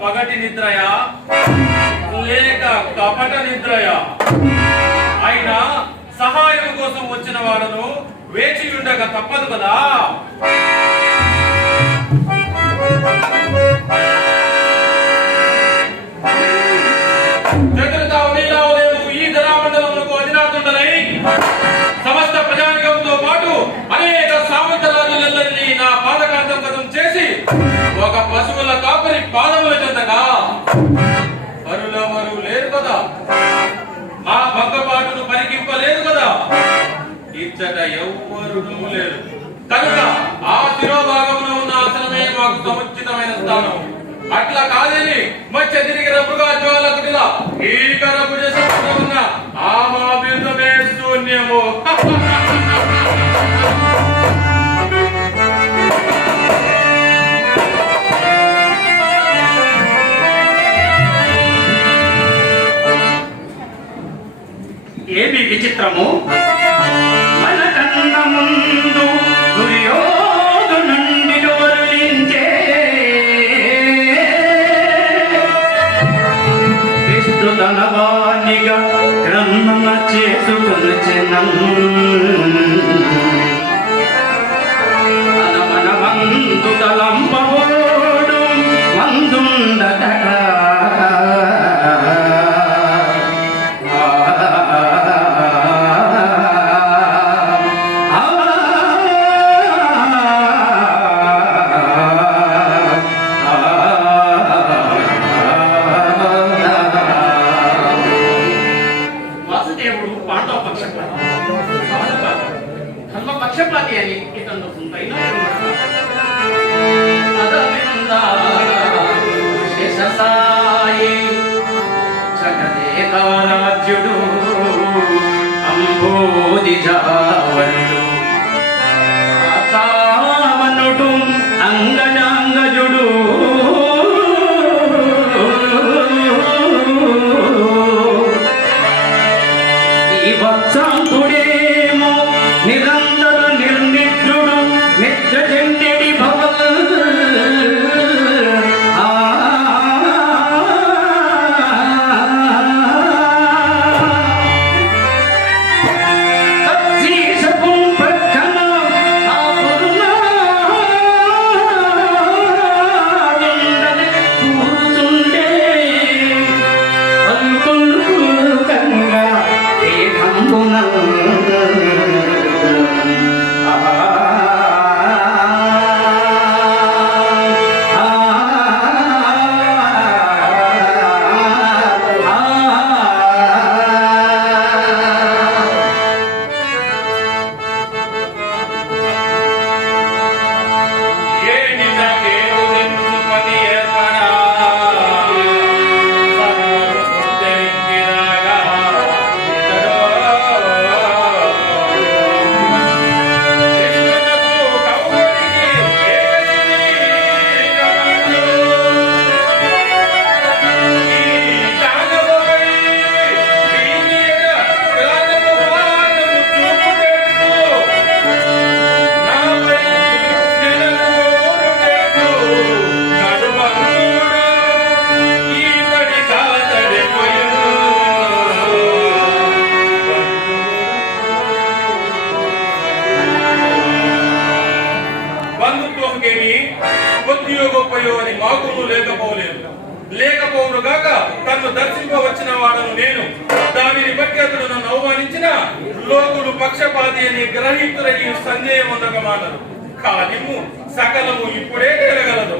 పగటి నిద్రయా లేక కపట నిద్రయా అయినా సహాయం కోసం వచ్చిన వాళ్ళను వేచి ఉండక తప్పదు కదా. ఈ ధరామండలములకు అధినాథుండలై సమస్త ప్రజానికంతో పాటు అనేక సామంతరాజులెల్లరినీ నా పాదకాంతం చేసి ఒక పశువుల కాపరి పాదముల చెందగా పరులెవరు లేరు కదా, మా భంగపాటును పరికింపలేదు కదా, ఇచ్చట ఎవ్వరు లేరు కనుక ఆ శిరోభాగంలో ఉన్న ఆసనమే మాకు సముచితమైన స్థానం. అట్లా కాదని మధ్య తిరిగిన మృగాజ్వాలకుడిలా ఈ కరపు ఉన్న ఆ మా బిందమే శూన్యము. ఏమి విచిత్రము, మనకన్న ముందు దుర్యోధనుండి వరులించే విష్ణుతనవానిగా క్రమణ చేసుకొనుచెనన్ మనమందు తలంపవోడు మందుండట పక్షపాతి అని ఇతను శేషసాయి జగదేకారాజ్యుడు అంబోధిజావరుడు కావనుడు అంగజాంగజుడు ఈ వత్సాంకుడేమో నిరంతర నిర్నిద్రుడు నిత్యజన్యుడి భవల్ తత్శీష కొద్దియో గొప్పయో అని మాకును లేకపోవును గాక తను దర్శింపవచ్చిన వాడను నేను. దానిని బట్టి అతడు నన్ను అవమానించిన లోకులు పక్షపాతి అని గ్రహితులని సందేహముందగమానరు. కాలిము సకలము ఇప్పుడే తేలగలదు.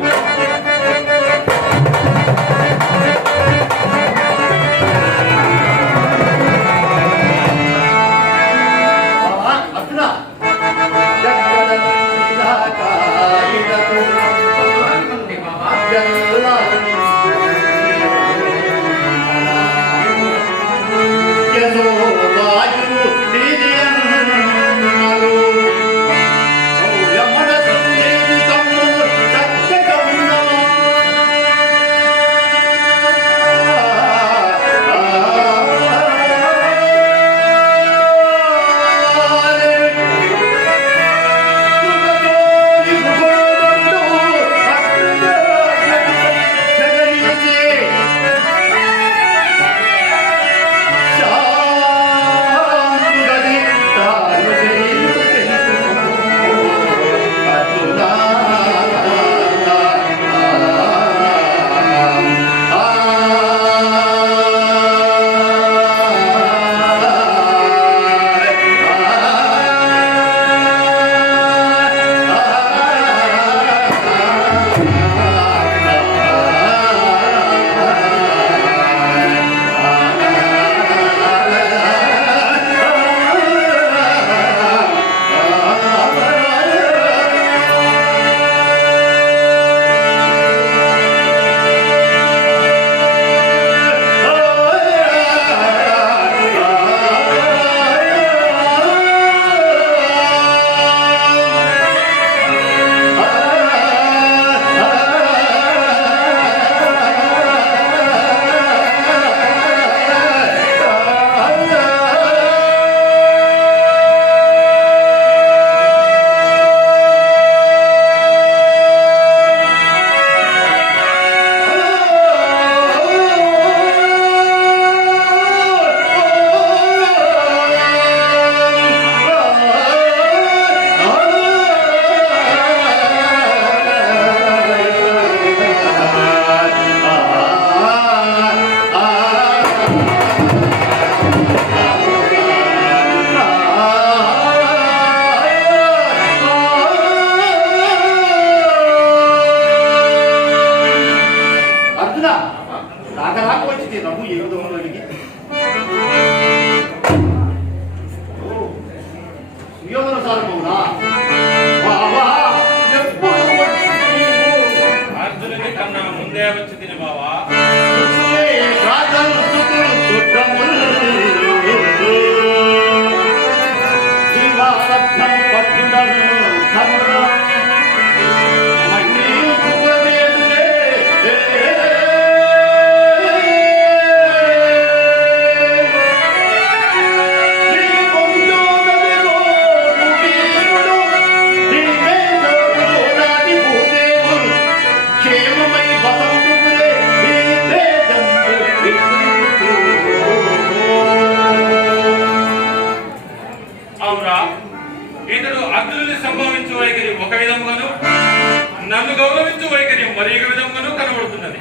నన్ను గౌరవించు వైఖరి మరి విధంగానూ కనబడుతున్నది.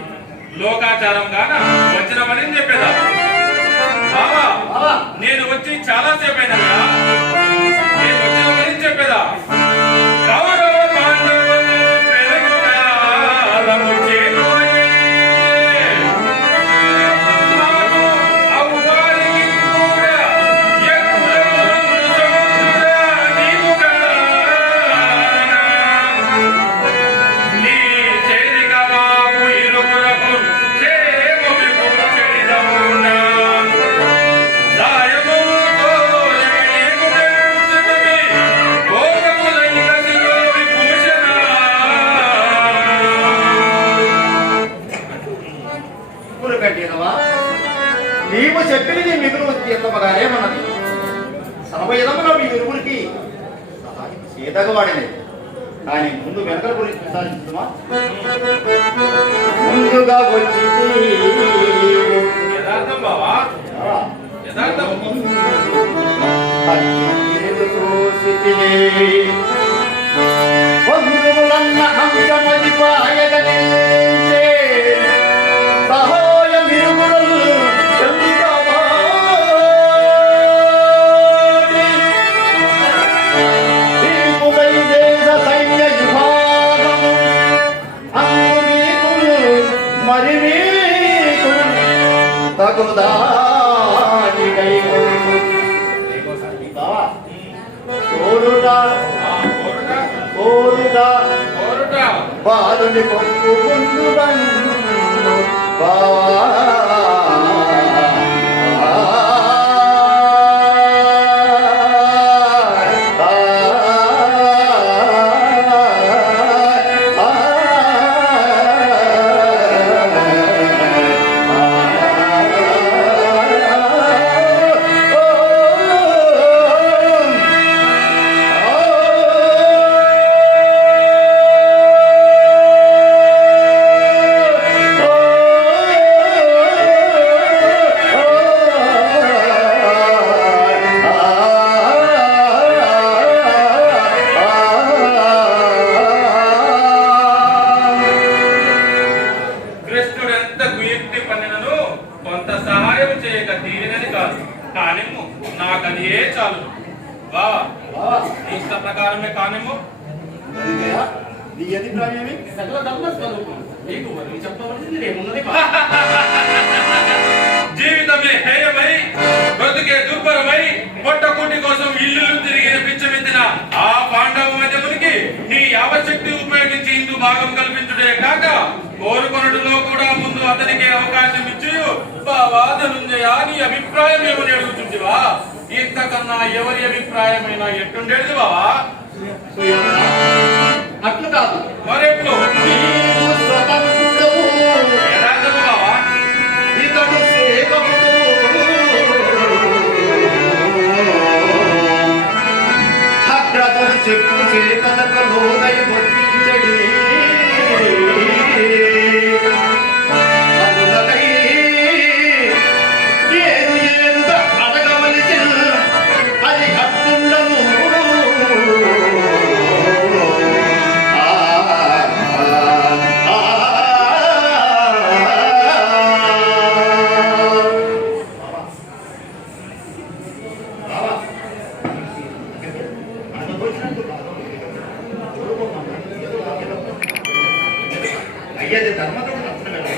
లోకాచారం గాన వచ్చిన పని చెప్పేదా బావా, నేను వచ్చి చాలా సేపు అయినా నేను వచ్చిన పని చెప్పేదా. కౌరవ పాండవులు పెరుగుతారము చేరువయ్యే నాకు అవువారికి కూడా ఎక్కువ సముద్ర నీవు కదా. నీ చేరిక మాకు ఇరువురకు చేమమి కూర్చెడిదమునా దాయముతో నీకు పెంచుతమి భోగములైన శివ విభూషణ. కట్టేదవా నీవు చెప్పినది మిగులు తీర్థమగానేమన్నది. సమయదమున మీ ఇరువురికి సహాయం చేతగవాడినది. కానీ ముందు వెనకల గురించి విచారిస్తున్నా. ముందుగా వచ్చి యథార్థం బావా, యథార్థం. బంధువుల వీరులన్న హంసమదిపాయగనించే సహాయ మిరుగులు చంద్రబాడి దీపుదై దేశ సైన్య విభాగము అంగు మీకులు మరి మీకులు తగుదానికై కోరుడా కోరుడా బాలుని పొంగు పొందుగన్ను కృష్ణుడు ఎంత కుయుక్తి పన్నినను కొంత సహాయం చేయక తీరినది కాదు. కానిమ్ము నాకది ఏ చాలు. వా నీ ఇష్ట ప్రకారమే కానిమ్ము. నీ అభిప్రాయమే సకల ధర్మ స్వరూపం నీకు వరం చెప్పవలసింది ఏమున్నది? జీవితమే హేయమై బ్రతుకే దుర్భరమై పొట్టకూటి కోసం ఇల్లు తిరిగిన పిచ్చమెత్తిన ఆ పాండవ మధ్యమునికి నీ యావశక్తి ఉపయోగించి ఇందు భాగం కల్పించుడే కాక కోరుకొనుడులో కూడా ముందు అతనికి అవకాశం ఇచ్చి బావా ధనుంజయ నీ అభిప్రాయం ఏమని అడుగుతుంటివా? ఇంతకన్నా ఎవరి అభిప్రాయమైనా ఎట్టుండేది బావా? అట్లు కాదు మరెట్లు నీవు స్వతంత్రుడవు యథార్థము బావా? ఇతడు సేవకుడు అగ్రతడు చెప్పు చేతలకు లోనై వర్తించడి అందుకై ఏరు ఏరుగా అడగవలసి అది అట్టుండను అయ్యది ధర్మతోడు నచ్చుతున్నాడు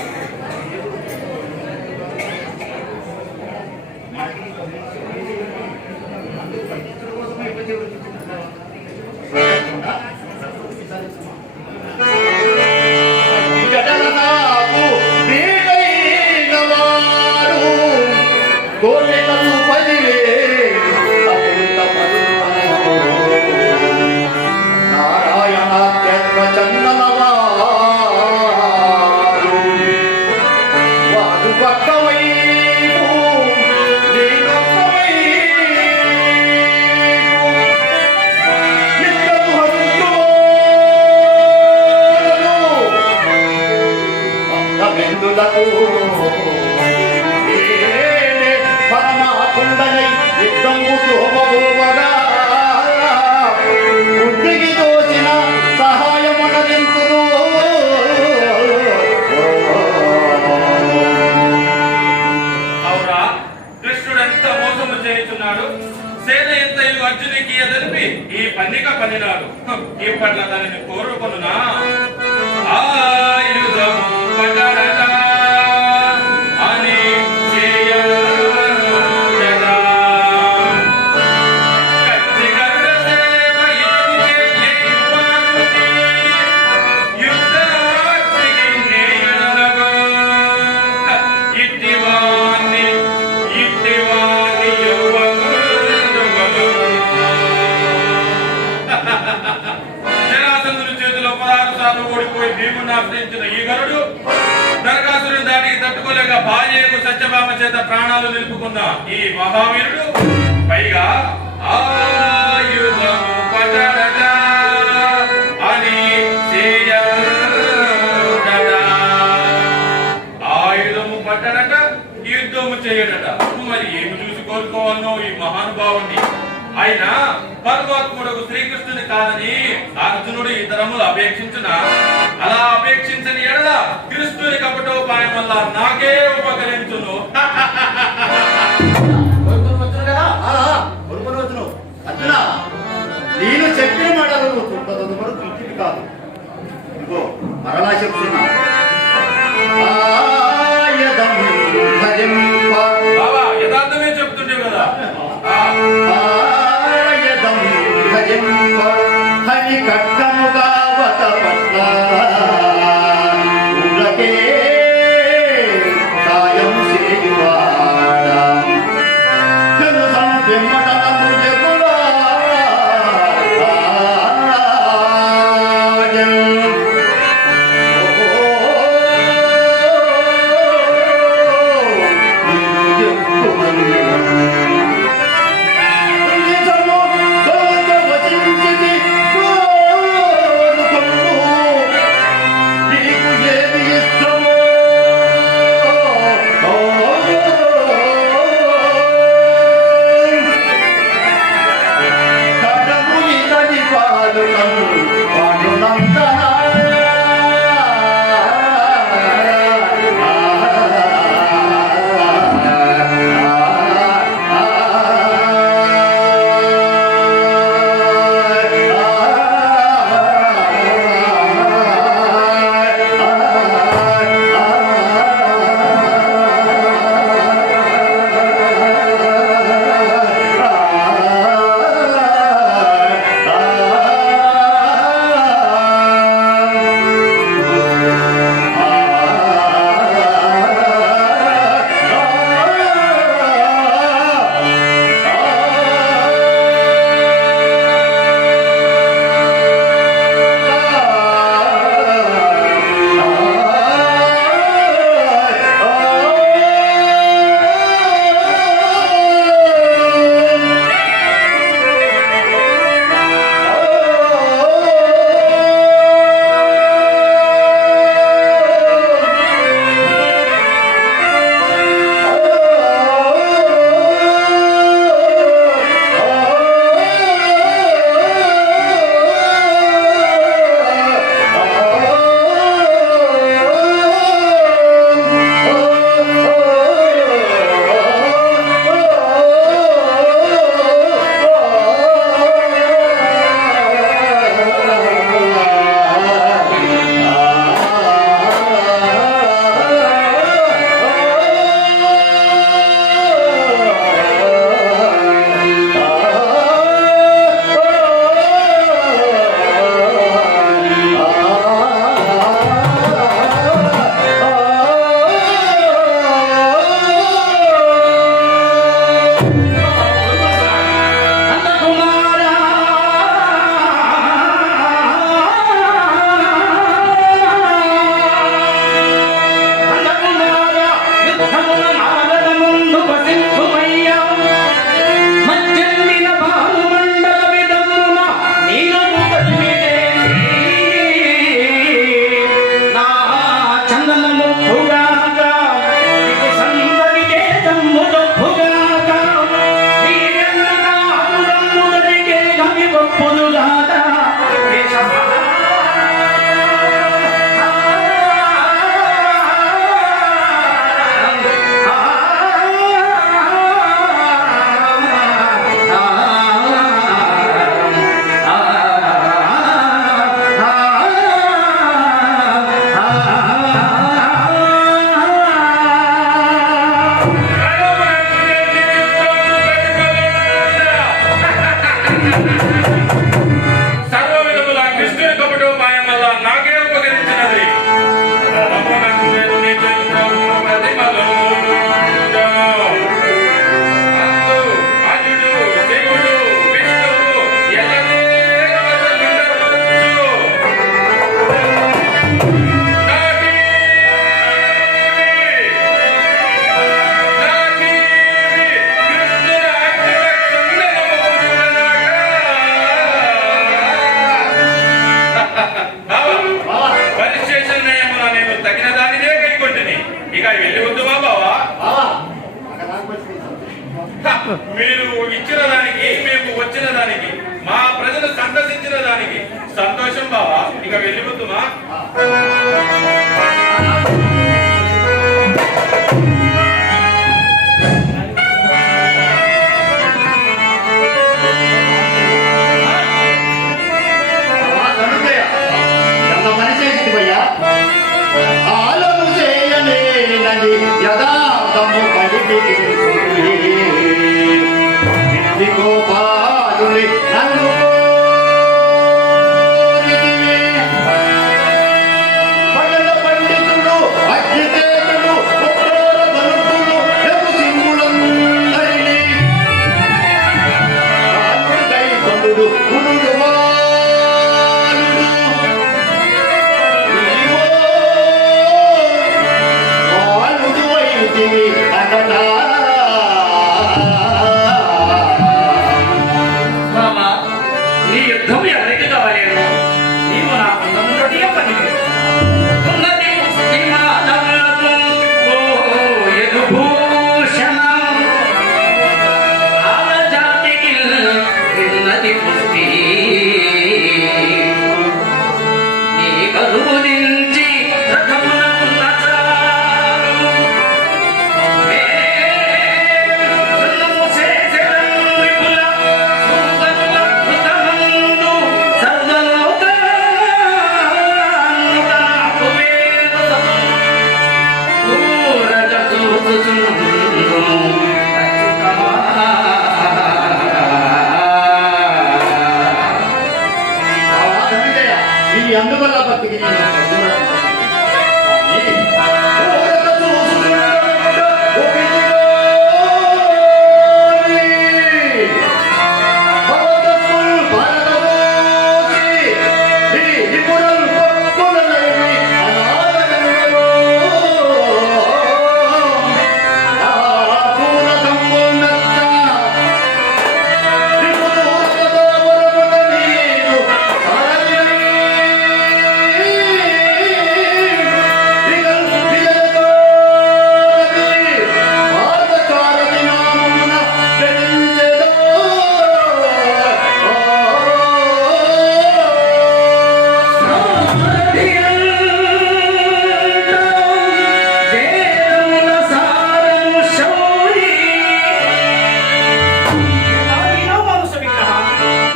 నాకు వీడైన వాడు కోరికలు పదివే నారాయణ చందనవాడు వాడు పక్కవైపు నేనొక్కవైపు ఇద్దరు హంతులకు పరమాకుండనై యుద్ధము శోభోవగా బుద్ధికి దోచిన సహాయమునరించును అవురా కృష్ణుడు ఎంత మోసము చేయుచున్నాడు. సేన ఎంత అర్జునికి ఎదలిపి ఈ పన్నిక పన్నినాడు. ఇప్పట్ల దానిని కోరుకొనునా? ఆయుధము పగడదా అని చేయదా కత్తి గరుడ సేవ ఇతని చేయి పార్వతి యుద్ధాగ్నికి నేయడనగో ఇట్టివాణ్ణి యౌవనుండుగను. జరాసంధుని చేతిలో 16 సార్లు ఓడిపోయి భీముని ఆశ్రయించిన ఈ గరుడు నరకాసురుని దానికి తట్టుకోలేక భార్యకు సత్యభామ చేత ప్రాణాలు నిలుపుకున్న ఈ మహావీరుడు పైగా ఆయుధము పగడట అని చేయడట. ఆయుధము పట్టడట యుద్ధము చేయడట. మరి ఏమి చూసి కోరుకోవాలనో ఈ మహానుభావుని. అయినా పరమాత్ముడు శ్రీకృష్ణుని కాదని అర్జునుడు ఇతరములు అపేక్షించిన అలా అపేక్షించని ఎడల కృష్ణుని కపటోపాయం వల్ల నాకే ఉపకరించును. అర్జున, నేను చెప్పిన మాటలు తుంపదొందుకు ఇంటికి కాదు. ఇదిగో మరలా చెప్తున్నా, ఆయదం భజింప. బాబా యథార్థమే చెప్తుంటే కదా. ఆయదం భజింప హరి కట్టముగా వత పట్ల ఉలకే సాయం సేయువాడ జను సంబిమ్మటము జగులా సంతోషం బావా, ఇక వెళ్ళిపోతుమా? ఎంత పని చేసిందివయ్యా? ఆలము చేయలేనని యథార్థము పలికి గోపాలుని నన్ను పల్లెల పండితుడు అగ్నిదేవుడు ఉత్తర ధనుడు సింగులందరినీ దైవముడు మామా, నీ యుద్ధం ఎవరికి కావాలేను? నీవు నా బంధముతోటి పనికి ఉన్నది ముష్టి మాధవులకు ఓ యదుభూషణం. ఆలజాతికి విన్నది పుష్టి నీ కరువు దించి రథమున చాలు. ఈ అందువల్ల బతికి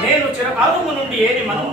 నేను చిరకాలము నుండి ఏది మనం